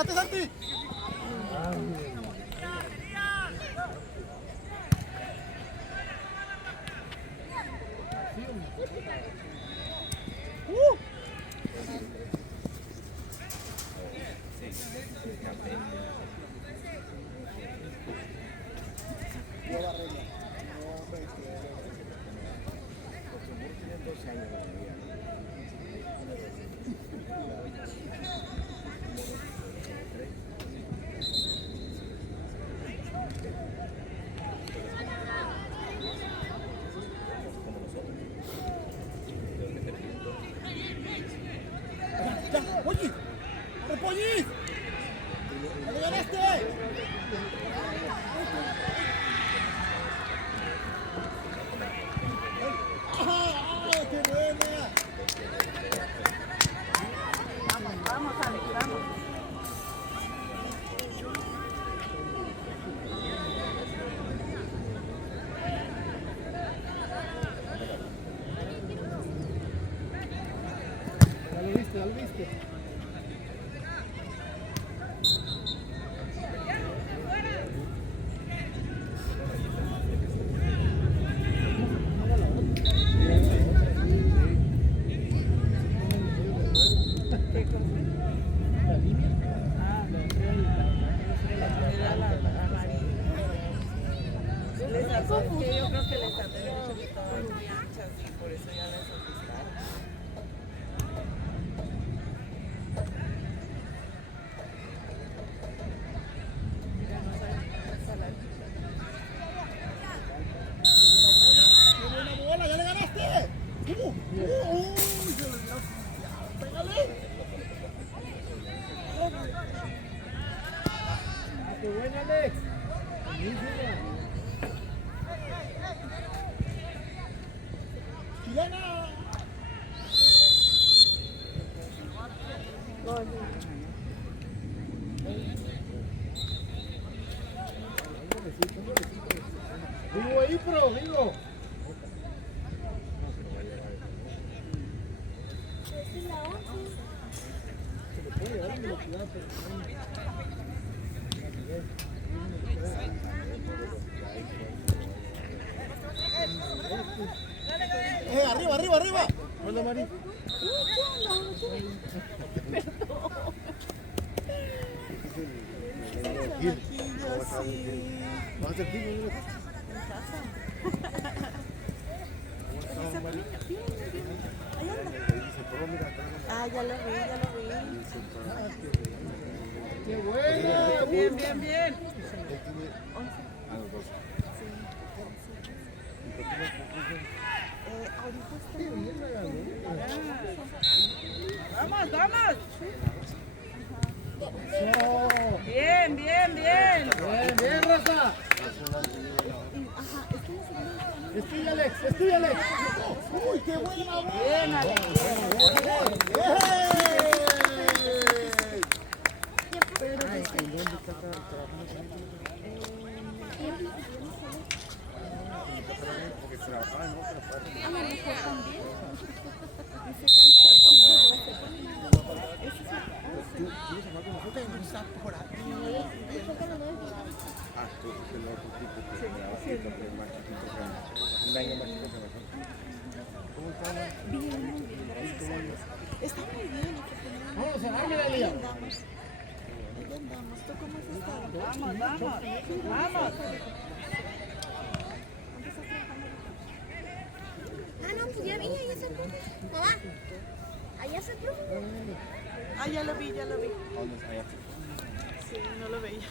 ¡Pégate, Santi! ¡Oye! ¡Repollis! ¡Le ganaste! ¡Ah! ¡Qué buena! Vamos, Alex, vamos. Ya lo viste, ya lo viste. Yo creo que les han de mucho que estaban muy anchas y por eso ya les ajustaron. ¡Qué buena bola! ¡Ya le ganaste! ¡Uy! Se le dio. ¡Pégale! ¡Qué buena, Alex! ¡Chilena! ¡Vivo ahí, pro! ¡Vivo! Se le puede llevar en velocidad, pero arriba, arriba, arriba. Hola, Mari. Vamos a hacer Ah, ya lo vi, ya lo vi. ¡Qué buena! Bien, bien, bien. Vamos, vamos. Bien, bien, bien. Bien, bien, Raza. Es tuya, Alex, es tuya, Alex. ¡Uy, qué buena bola! Bien, Alex. Está muy bien. Vamos a darle la liga. ¿Tú cómo has estado? Vamos, vamos. Vamos. Ah, no, pues ya vi, ahí está el profe. Mamá, allá está el profe. Ah, ya lo vi, ya lo vi. Sí, no lo veía.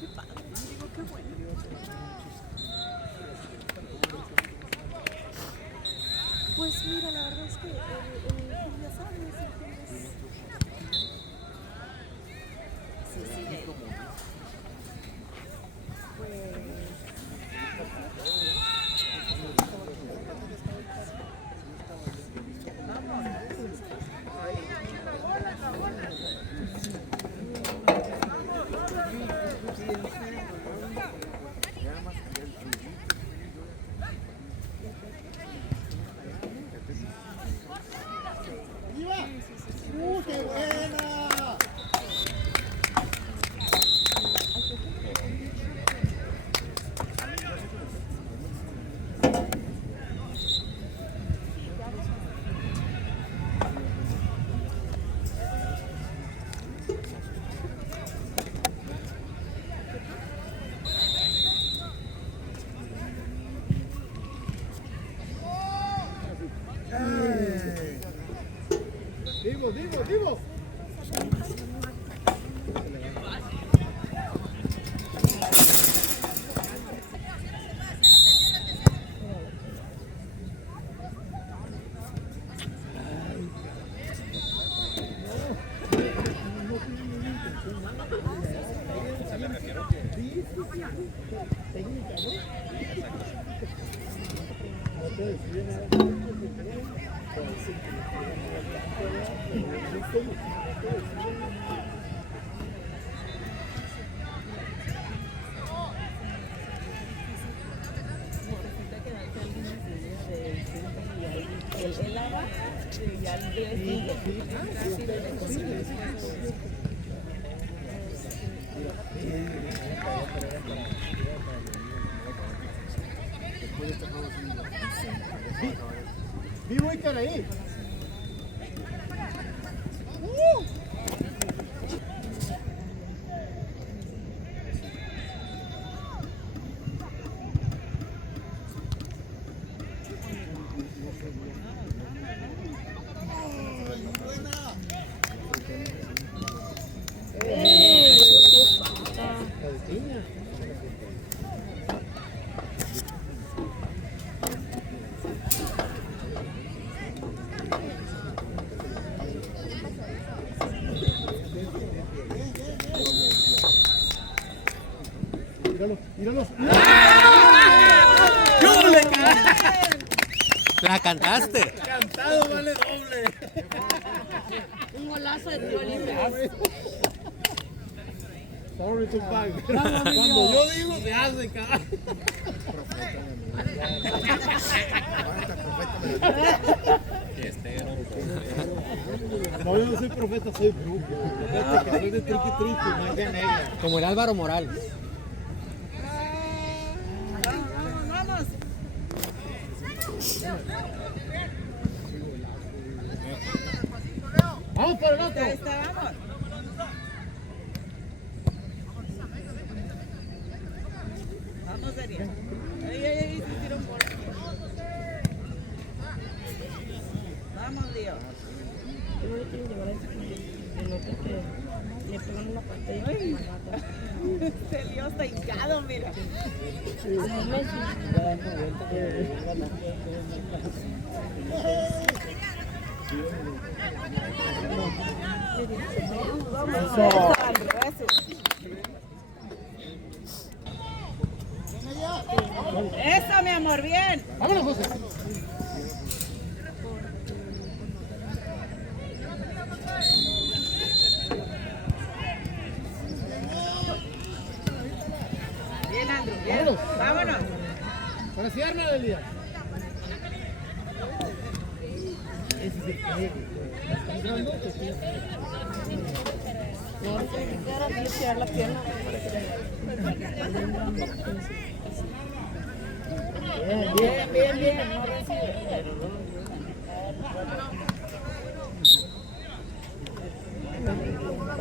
Qué padre, digo, qué bueno. Pues mira, la verdad es que ya sabes, sí, ¡Viva! ¡Qué buena! Divo. Vivo y ahí. Míralo. La cantaste. Cantado vale doble. Un golazo de tiro libre. Sorry, Tupac. Cuando yo digo se hace, cara. No, yo no soy profeta, soy brujo. Profeta que soy de triqui, magia negra. Como el Álvaro Morales. Vamos. Vamos para el otro. Ahí está, vamos. Vamos, Ariel. Ahí, se tiró por aquí. Vamos, Lío. Yo le quiero llevar el otro que le pegan la pantalla y me mata. Este Lío está hincado, mira. Eso, mi amor, bien. Vámonos, José. Bien, Andrew, bien. Vámonos. Para cierra del día. Ese es el que está entrando. No, ahora sí tirar la pierna. Bien. No recibe.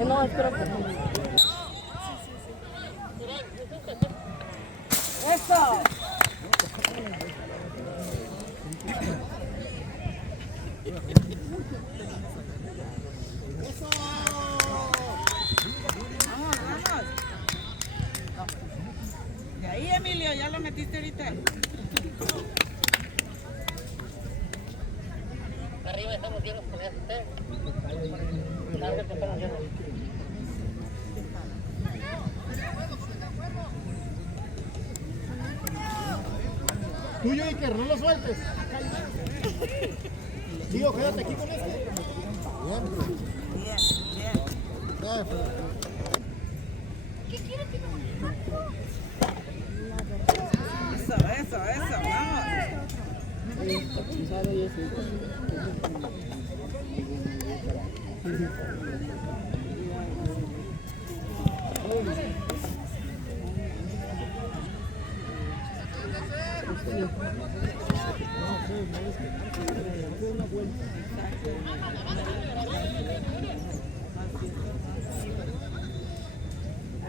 No, espero que no. Eso. Vamos. De ahí, Emilio, ya lo metiste ahorita. Arriba estamos llenos con este. Larga que estamos llenos. Tuyo, Iker, no lo sueltes. Tío, quédate aquí con este. Bien.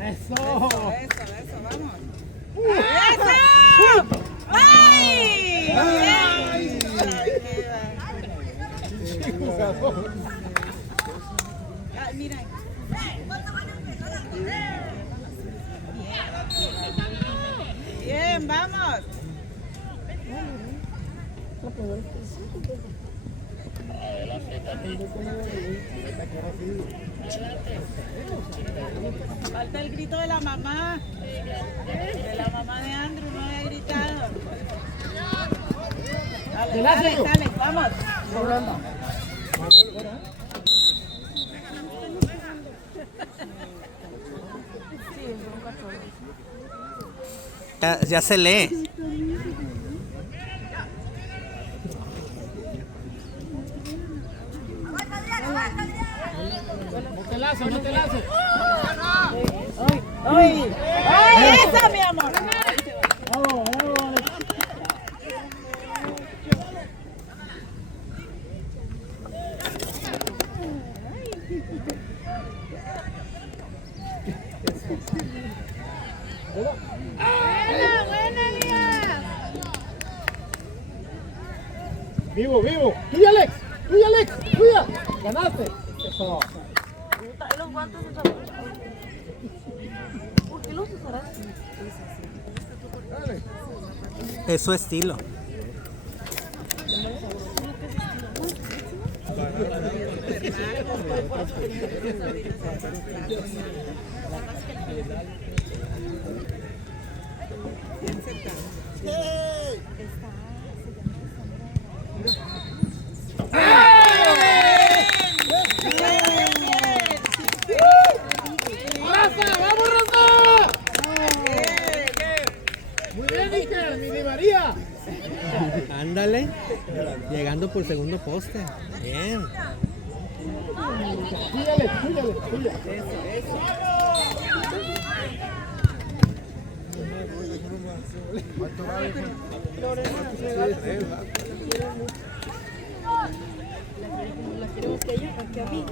Eso, vamos. Eso. Eso, vamos. ¡Eso! ¡Ay! ¡Ay! Bien. ¡Qué jugador! mira. Bien, vamos. Falta el grito de la mamá. De la mamá de Andrew, no había gritado. Dale, dale, dale, vamos. Ya se lee. No te laces. ¡Ay! ¡Ay! ¡Esa, mi amor! Bravo, bravo. Vivo, vivo. Tuya, Alex. Tuya, Alex. Tuya. Ganaste. Eso. Los guantes de trabajo. ¿Por qué los usarás? Dale. Es su estilo. ¡Raza! ¡Vamos, Raza! Muy bien, Iker, mi de María. Ándale. Llegando por segundo poste. Bien. Tuya, Alex. Tuya, Alex. Tuya. La queremos que ella, que a mí.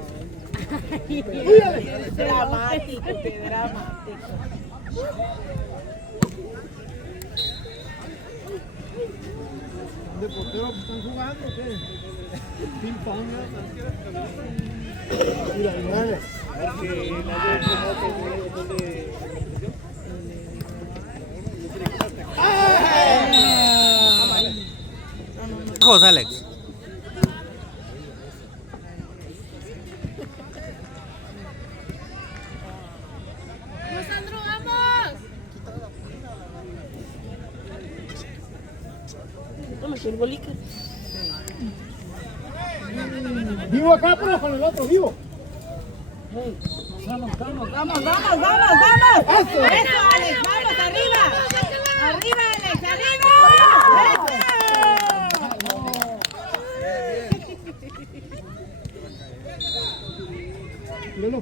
Tuya, Alex. Dramático, qué dramático. ¿De portero están jugando o qué? Ping pong. Mira, dale. José Alex. Toma, que el bolica. Vivo acá, pero con el otro, vivo. Vamos, vamos, vamos, vamos. Eso. Eso, Alex, vamos, arriba. Arriba, Alex, arriba. Míralo.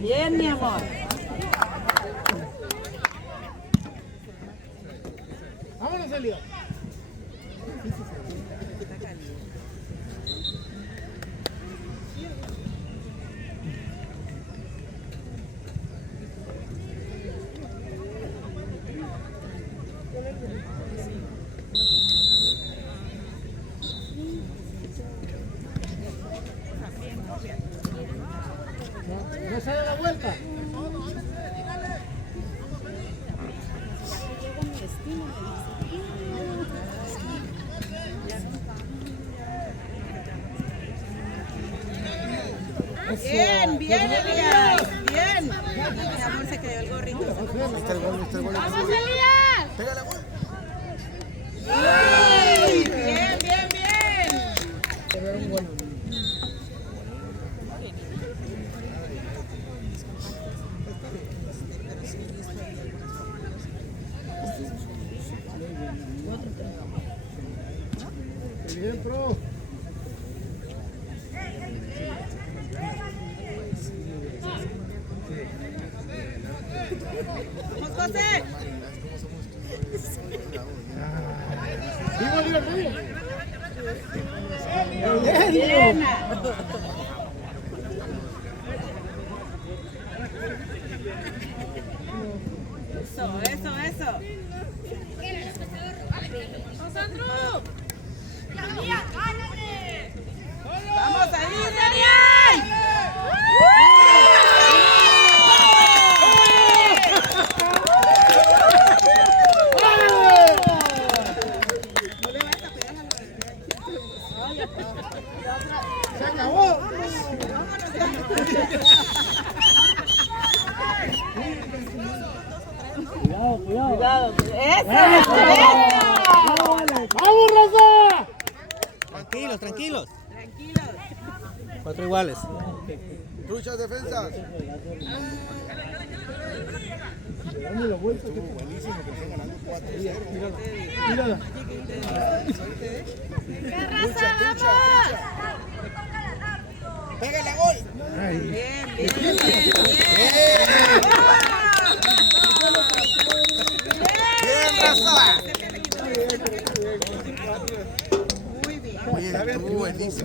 Bien, mi amor. Vámonos, Elia. ¿No se da la vuelta? Bien, bien, Elías. Bien. Mi amor, se cayó el gorrito. Está el gol, está el gol. ¡Vamos, Elías! Pégale, gol. Bien, pro. ¡Vamos, José! ¡Vivo, vivo, vivo! Eso. ¡Vamos ahí, Daniel! ¡Se acabó! Cuidado. ¡Vamos, Raza! Tranquilos. 4 iguales. Truchas defensas. Dame la vuelta, que buenísimo que estén ganando 4-0. Mírala. Trucha. ¡Pégale a gol! Bien. ¡Bien, Raza! Muy bien. Oye, estuvo buenísimo.